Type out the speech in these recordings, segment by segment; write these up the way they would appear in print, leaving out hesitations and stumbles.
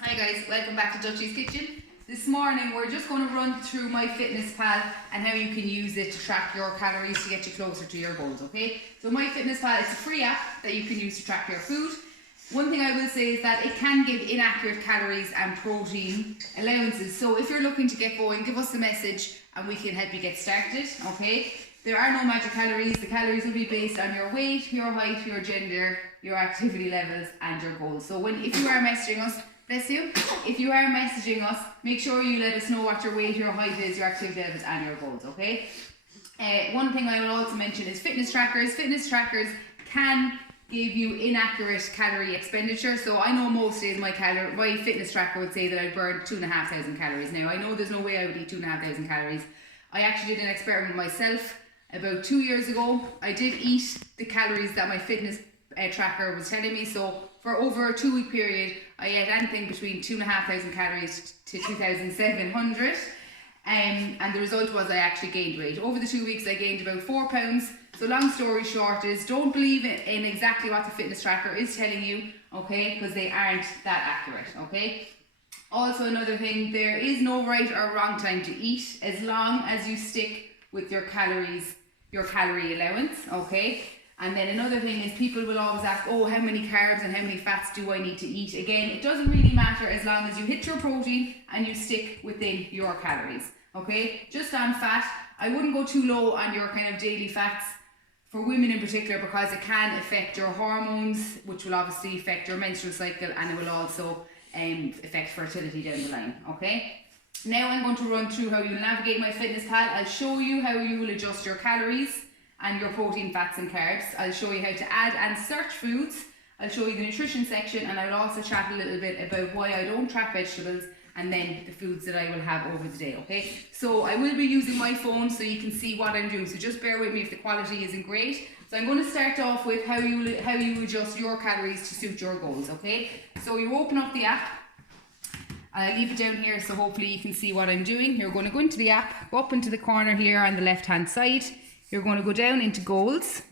Hi guys, welcome back to Dutchie's Kitchen. This morning we're just going to run through MyFitnessPal and how you can use it to track your calories to get you closer to your goals, okay? So MyFitnessPal is a free app that you can use to track your food. One thing I will say is that it can give inaccurate calories and protein allowances. So if you're looking to get going, give us a message and we can help you get started, okay? There are no magic calories. The calories will be based on your weight, your height, your gender, your activity levels and your goals. So if you are messaging us, bless you, if you are messaging us, make sure you let us know what your weight, your height is, your activity levels and your goals, okay? One thing I will also mention is fitness trackers. Fitness trackers can give you inaccurate calorie expenditure. So I know most days my fitness tracker would say that I burned 2,500 calories. Now I know there's no way I would eat 2,500 calories. I actually did an experiment myself about 2 years ago. I did eat the calories that my fitness tracker was telling me. So for over a 2 week period, I ate anything between 2,500 calories to 2,700. And the result was I actually gained weight. Over the 2 weeks, I gained about 4 pounds. So long story short is, don't believe in exactly what the fitness tracker is telling you, okay? Because they aren't that accurate, okay? Also another thing, there is no right or wrong time to eat as long as you stick with your calories, your calorie allowance, okay? And then another thing is, people will always ask, oh, how many carbs and how many fats do I need to eat? Again, it doesn't really matter as long as you hit your protein and you stick within your calories, okay? Just on fat, I wouldn't go too low on your kind of daily fats for women in particular, because it can affect your hormones, which will obviously affect your menstrual cycle, and it will also affect fertility down the line, okay? Now I'm going to run through how you navigate MyFitnessPal. I'll show you how you will adjust your calories and your protein, fats and carbs. I'll show you how to add and search foods. I'll show you the nutrition section, and I'll also chat a little bit about why I don't track vegetables, and then the foods that I will have over the day, okay? So I will be using my phone so you can see what I'm doing, so just bear with me if the quality isn't great. So I'm going to start off with how you adjust your calories to suit your goals, okay? So you open up the app. I'll leave it down here so hopefully you can see what I'm doing. You're going to go into the app, go up into the corner here on the left hand side. You're going to go down into goals,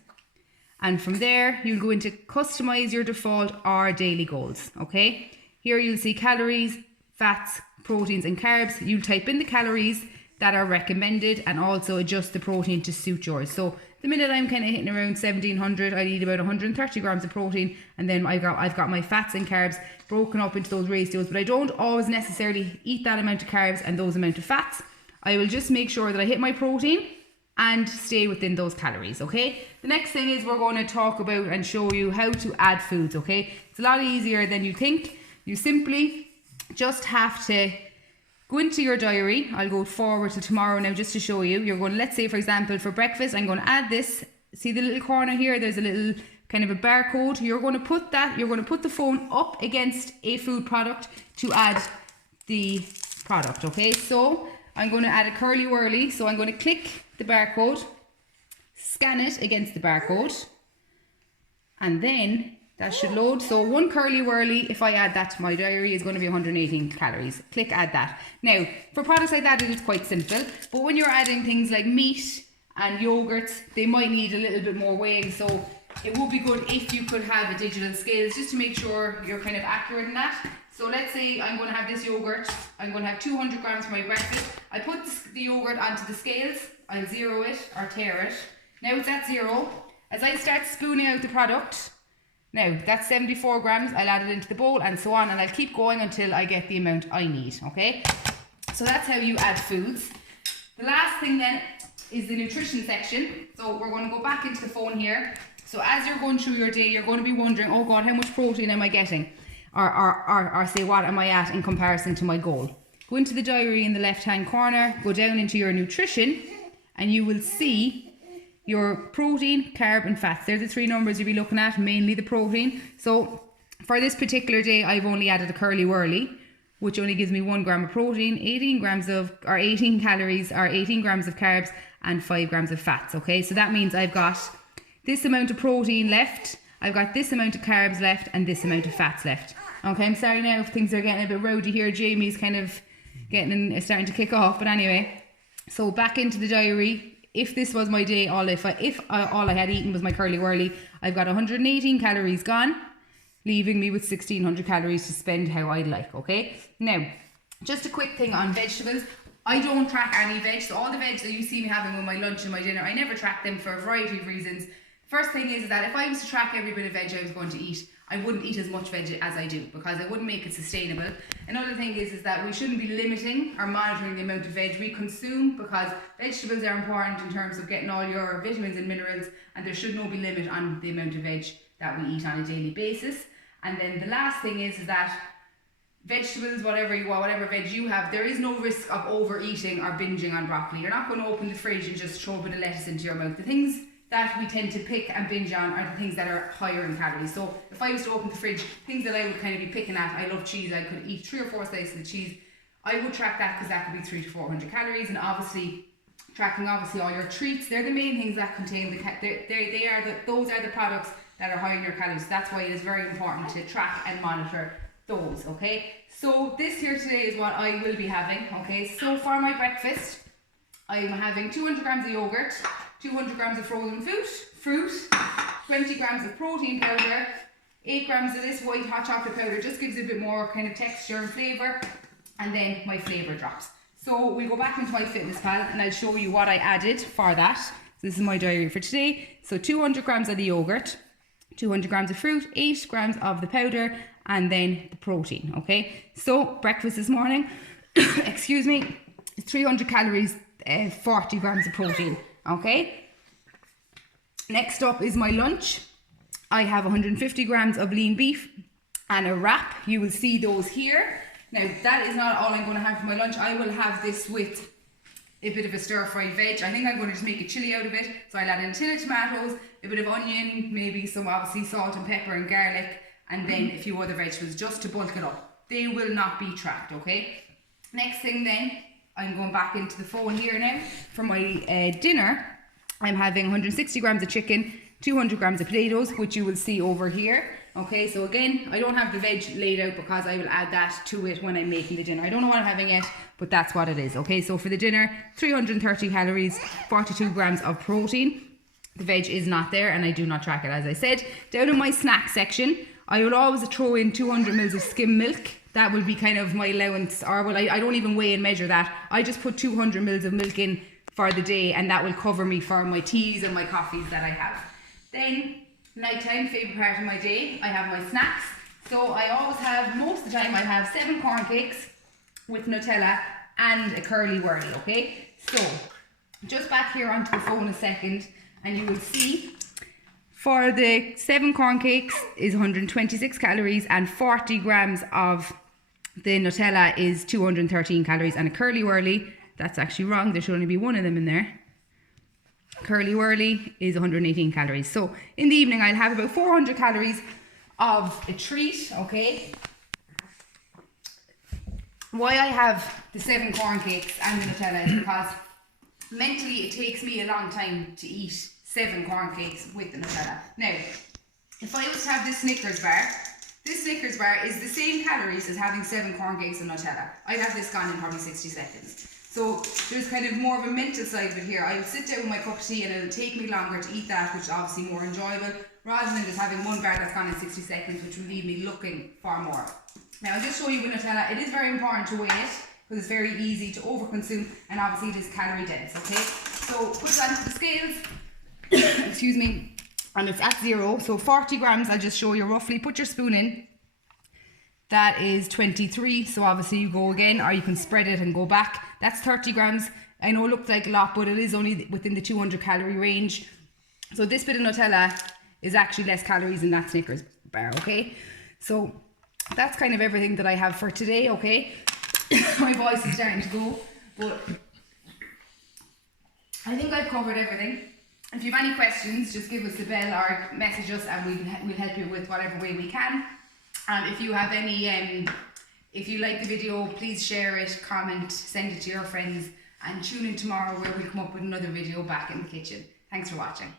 and from there you'll go into customize your default or daily goals, okay? Here you'll see calories, fats, proteins and carbs. You'll type in the calories that are recommended and also adjust the protein to suit yours. So the minute I'm kind of hitting around 1,700, I need about 130 grams of protein, and then I've got my fats and carbs broken up into those ratios, but I don't always necessarily eat that amount of carbs and those amount of fats. I will just make sure that I hit my protein and stay within those calories, okay? The next thing is, we're going to talk about and show you how to add foods, okay? It's a lot easier than you think. You simply just have to go into your diary. I'll go forward to tomorrow now just to show you. You're going to, let's say for example, for breakfast, I'm going to add this. See the little corner here? There's a little kind of a barcode. You're going to put the phone up against a food product to add the product, okay? So I'm going to add a curly whirly. So I'm going to click the barcode, scan it against the barcode, and then that should load. So one curly whirly, if I add that to my diary, is going to be 118 calories. Click add that. Now, for products like that, it is quite simple. But when you're adding things like meat and yogurts, they might need a little bit more weighing. So it would be good if you could have a digital scales just to make sure you're kind of accurate in that. So let's say I'm going to have this yogurt. I'm going to have 200 grams for my breakfast. I put the yogurt onto the scales. I'll zero it or tear it. Now it's at 0. As I start spooning out the product, now that's 74 grams, I'll add it into the bowl and so on, and I'll keep going until I get the amount I need, okay? So that's how you add foods. The last thing then is the nutrition section. So we're going to go back into the phone here. So as you're going through your day, you're going to be wondering, oh God, how much protein am I getting? Or say, what am I at in comparison to my goal? Go into the diary in the left hand corner, go down into your nutrition, and you will see your protein, carb and fats. They're the 3 numbers you'll be looking at, mainly the protein. So for this particular day, I've only added a curly whirly, which only gives me 1 gram of protein, 18 calories, or 18 grams of carbs, and 5 grams of fats, okay? So that means I've got this amount of protein left, I've got this amount of carbs left, and this amount of fats left. Okay, I'm sorry now if things are getting a bit rowdy here. Jamie's kind of starting to kick off, but anyway. So back into the diary. If this was my day, all I had eaten was my curly whirly, I've got 118 calories gone, leaving me with 1600 calories to spend how I like, okay? Now, just a quick thing on vegetables. I don't track any veg, so all the veg that you see me having with my lunch and my dinner, I never track them for a variety of reasons. First thing is that if I was to track every bit of veg I was going to eat, I wouldn't eat as much veg as I do, because I wouldn't make it sustainable. Another thing is that we shouldn't be limiting or monitoring the amount of veg we consume, because vegetables are important in terms of getting all your vitamins and minerals, and there should no be limit on the amount of veg that we eat on a daily basis. And then the last thing is that vegetables, whatever veg you have, there is no risk of overeating or binging on broccoli. You're not going to open the fridge and just throw a bit of lettuce into your mouth. The things that we tend to pick and binge on are the things that are higher in calories. So if I was to open the fridge, things that I would kind of be picking at, I love cheese, I could eat 3 or 4 slices of cheese. I would track that, because that could be 300 to 400 calories. And obviously tracking all your treats, they're the main things that contain those are the products that are high in your calories. That's why it is very important to track and monitor those, okay? So this here today is what I will be having, okay? So for my breakfast, I'm having 200 grams of yogurt, 200 grams of frozen fruit, 20 grams of protein powder, 8 grams of this white hot chocolate powder, just gives it a bit more kind of texture and flavour, and then my flavour drops. So we go back into my Fitness Pal and I'll show you what I added for that. So this is my diary for today. So 200 grams of the yogurt, 200 grams of fruit, 8 grams of the powder, and then the protein, okay? So breakfast this morning, excuse me, 300 calories, 40 grams of protein, okay? Next up is my lunch. I have 150 grams of lean beef and a wrap. You will see those here. Now, that is not all I'm going to have for my lunch. I will have this with a bit of a stir-fried veg. I think I'm going to just make a chili out of it. So I'll add in a tin of tomatoes, a bit of onion, maybe some obviously salt and pepper and garlic, and then a few other vegetables just to bulk it up. They will not be tracked, okay? Next thing then, I'm going back into the phone here now. For my dinner, I'm having 160 grams of chicken, 200 grams of potatoes, which you will see over here. Okay, so again, I don't have the veg laid out because I will add that to it when I'm making the dinner. I don't know what I'm having yet, but that's what it is. Okay, so for the dinner, 330 calories, 42 grams of protein. The veg is not there and I do not track it, as I said. Down in my snack section, I will always throw in 200 mils of skim milk. That will be kind of my allowance, or well, I don't even weigh and measure that. I just put 200 mils of milk in for the day, and that will cover me for my teas and my coffees that I have. Then, nighttime, favourite part of my day, I have my snacks. So I always have, most of the time, I have 7 corn cakes with Nutella and a curly whirly, okay? So, just back here onto the phone a second, and you will see for the 7 corn cakes is 126 calories and 40 grams of the Nutella is 213 calories, and a curly whirly, that's actually wrong, there should only be one of them in there. Curly whirly is 118 calories. So in the evening I'll have about 400 calories of a treat, okay? Why I have the 7 corn cakes and the Nutella is because mentally it takes me a long time to eat 7 corn cakes with the Nutella. Now, if I was to have this Snickers bar is the same calories as having 7 corn cakes and Nutella. I'd have this gone in probably 60 seconds. So there's kind of more of a mental side of it here. I would sit down with my cup of tea and it'll take me longer to eat that, which is obviously more enjoyable, rather than just having one bar that's gone in 60 seconds, which will leave me looking for more. Now I'll just show you with Nutella. It is very important to weigh it because it's very easy to overconsume, and obviously it is calorie dense, okay? So put it onto the scales, excuse me, and it's at 0, so 40 grams, I'll just show you roughly. Put your spoon in. That is 23, so obviously you go again, or you can spread it and go back. That's 30 grams. I know it looked like a lot, but it is only within the 200 calorie range. So this bit of Nutella is actually less calories than that Snickers bar, okay? So that's kind of everything that I have for today, okay? My voice is starting to go, but I think I've covered everything. If you have any questions, just give us a bell or message us and we'll help you with whatever way we can. And if you have any, if you like the video, please share it, comment, send it to your friends, and tune in tomorrow where we'll come up with another video back in the kitchen. Thanks for watching.